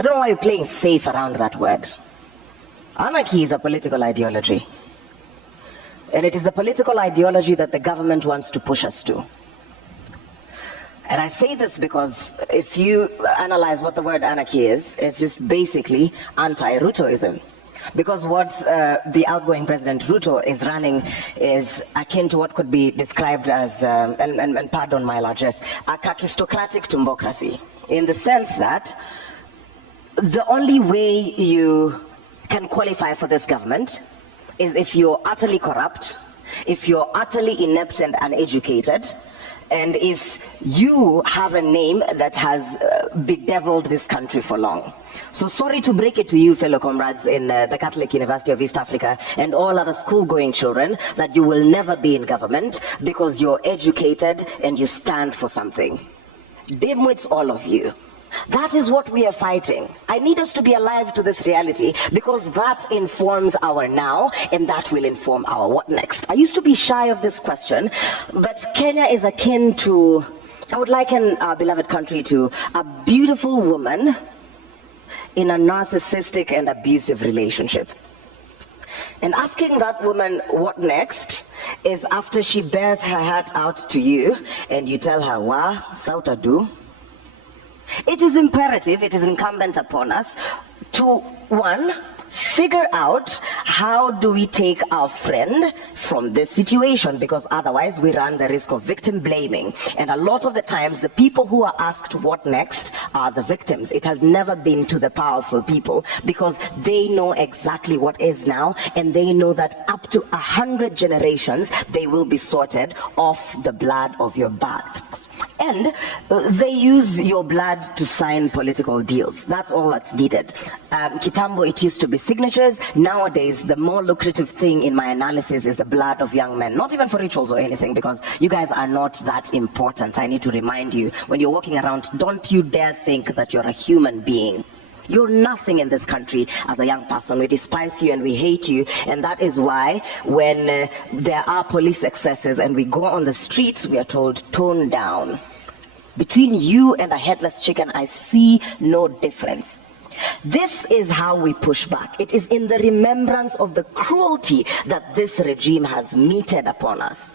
I don't know why you're playing safe around that word. Anarchy is a political ideology. And it is a political ideology that the government wants to push us to. And I say this because if you analyze what the word anarchy is, it's just basically anti-Rutoism. Because what the outgoing President Ruto is running is akin to what could be described as, and pardon my largesse, a kakistocratic tumbocracy. In the sense that the only way you can qualify for this government is if you're utterly corrupt, if you're utterly inept and uneducated, and if you have a name that has bedeviled this country for long. So sorry to break it to you, fellow comrades in the Catholic University of East Africa and all other school-going children, that you will never be in government because you're educated and you stand for something. Dimwits, all of you. That is what we are fighting. I need us to be alive to this reality because that informs our now and that will inform our what next. I used to be shy of this question, but Kenya is akin to, I would liken our beloved country to a beautiful woman in a narcissistic and abusive relationship. And asking that woman what next is after she bears her heart out to you and you tell her, wa, sauta do. It is imperative, it is incumbent upon us to, one, figure out how do we take our friend from this situation, because otherwise we run the risk of victim blaming. And a lot of the times the people who are asked what next are the victims. It has never been to the powerful people because they know exactly what is now, and they know that up to 100 generations they will be sorted off the blood of your backs. And they use your blood to sign political deals. That's all that's needed. Kitambo, it used to be signatures. Nowadays, the more lucrative thing in my analysis is the blood of young men. Not even for rituals or anything, because you guys are not that important. I need to remind you, when you're walking around, don't you dare think that you're a human being. You're nothing in this country as a young person. We despise you and we hate you. And that is why when there are police excesses and we go on the streets, we are told, tone down. Between you and a headless chicken, I see no difference. This is how we push back. It is in the remembrance of the cruelty that this regime has meted upon us.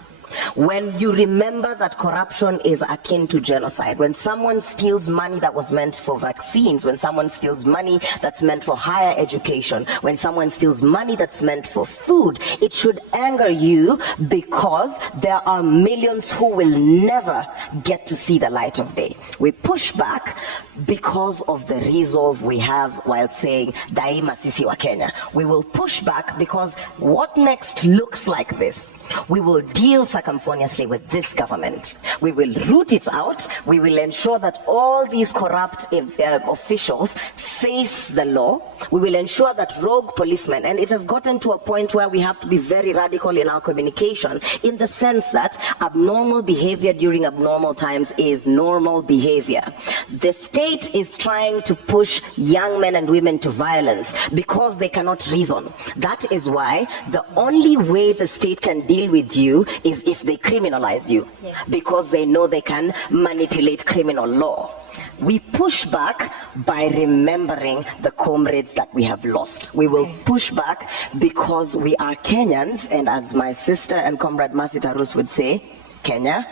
When you remember that corruption is akin to genocide, when someone steals money that was meant for vaccines, when someone steals money that's meant for higher education, when someone steals money that's meant for food, it should anger you because there are millions who will never get to see the light of day. We push back because of the resolve we have while saying Daima Sisi wa Kenya. We will push back because what next looks like this. We will deal circumfoniously with this government. We will root it out. We will ensure that all these corrupt officials face the law. We will ensure that rogue policemen, and it has gotten to a point where we have to be very radical in our communication, in the sense that abnormal behavior during abnormal times is normal behavior. The state is trying to push young men and women to violence because they cannot reason. That is why the only way the state can deal with you is if they criminalize you, because they know they can manipulate criminal law. We push back by remembering the comrades that we have lost. We will push back because we are Kenyans, and as my sister and comrade Mercy Tarus would say, Kenya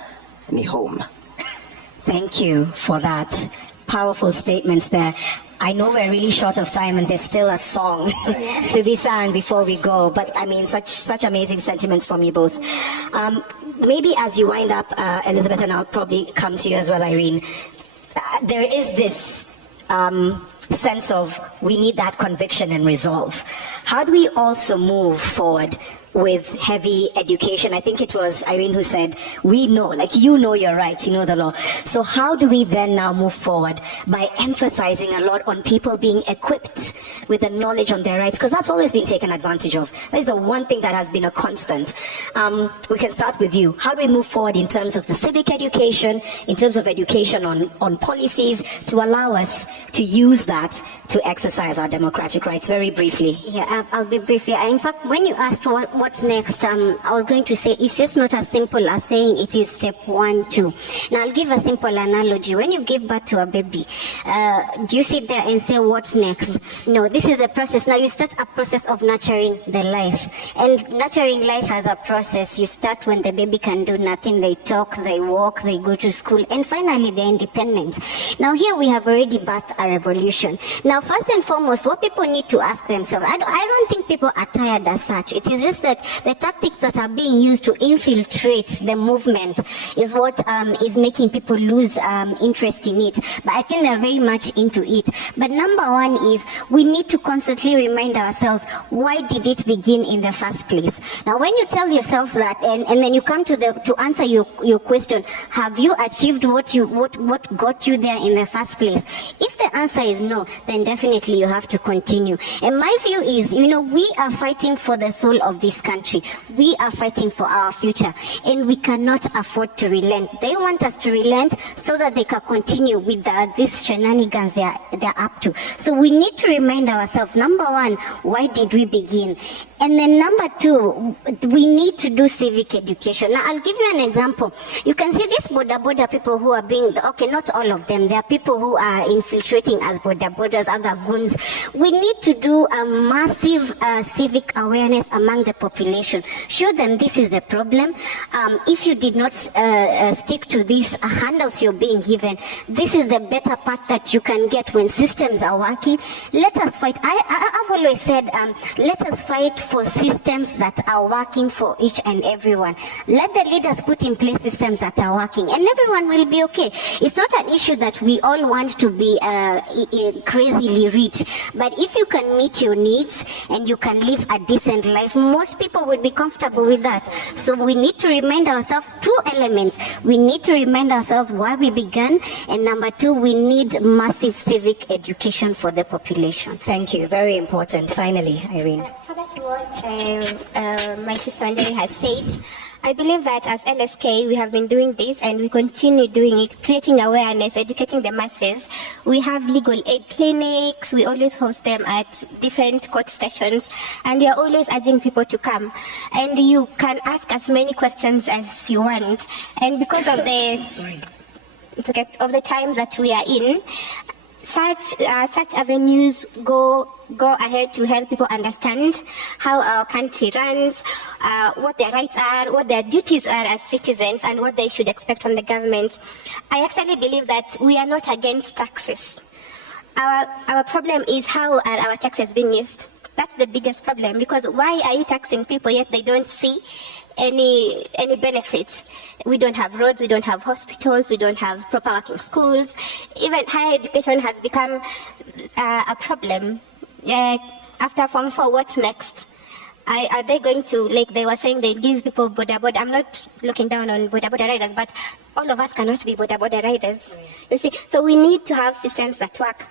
ni home. Thank you for that. Powerful statements there. I know we're really short of time and there's still a song to be sung before we go, but I mean, such amazing sentiments from you both. Maybe as you wind up, Elizabeth, and I'll probably come to you as well, Irene, there is this sense of we need that conviction and resolve. How do we also move forward with heavy education? I think it was Irene who said, we know, like you know your rights, you know the law. So how do we then now move forward by emphasizing a lot on people being equipped with the knowledge on their rights? Because that's always been taken advantage of. That is the one thing that has been a constant. We can start with you. How do we move forward in terms of the civic education, in terms of education on policies, to allow us to use that to exercise our democratic rights? Very briefly. Yeah, I'll be briefly. In fact, when you asked what what next, I was going to say it's just not as simple as saying it is step 1, 2. Now I'll give a simple analogy. When you give birth to a baby, do you sit there and say what next? No, this is a process. Now you start a process of nurturing the life, and nurturing life has a process. You start when the baby can do nothing. They talk, they walk, they go to school, and finally they're independent. Now here we have already birthed a revolution. Now first and foremost, what people need to ask themselves, I don't think people are tired as such. It is just that the tactics that are being used to infiltrate the movement is what is making people lose interest in it. But I think they're very much into it. But number one is we need to constantly remind ourselves, why did it begin in the first place? Now when you tell yourself that, and then you come to answer your question, have you achieved what got you there in the first place? If the answer is no, then definitely you have to continue. And my view is, we are fighting for the soul of this country. We are fighting for our future, and we cannot afford to relent. They want us to relent so that they can continue with these shenanigans they're up to. So we need to remind ourselves, number one, why did we begin? And then number two, we need to do civic education. Now I'll give you an example. You can see these border people who are being, okay, not all of them. There are people who are infiltrating as borders, other goons. We need to do a massive civic awareness among the population. Show them this is the problem. If you did not stick to these handles you're being given, this is the better path that you can get when systems are working. Let us fight. I've always said, let us fight for systems that are working for each and everyone. Let the leaders put in place systems that are working, and everyone will be okay. It's not an issue that we all want to be crazily rich, but if you can meet your needs and you can live a decent life, most people would be comfortable with that. So we need to remind ourselves two elements. We need to remind ourselves why we began, and number two, we need massive civic education for the population. Thank you. Very important. Finally, Irene. Further to what my sister Anjali has said, I believe that as LSK, we have been doing this and we continue doing it, creating awareness, educating the masses. We have legal aid clinics. We always host them at different court stations, and we are always urging people to come. And you can ask as many questions as you want. And because of the times that we are in, such avenues go ahead to help people understand how our country runs, what their rights are, what their duties are as citizens, and what they should expect from the government. I actually believe that we are not against taxes. Our problem is how are our taxes being used. That's the biggest problem, because why are you taxing people yet they don't see any benefits? We don't have roads, we don't have hospitals, we don't have proper working schools. Even higher education has become a problem. After Form 4, what's next? Are they going to, like they were saying, they give people boda? I'm not looking down on boda riders, but all of us cannot be boda riders. You see, so we need to have systems that work.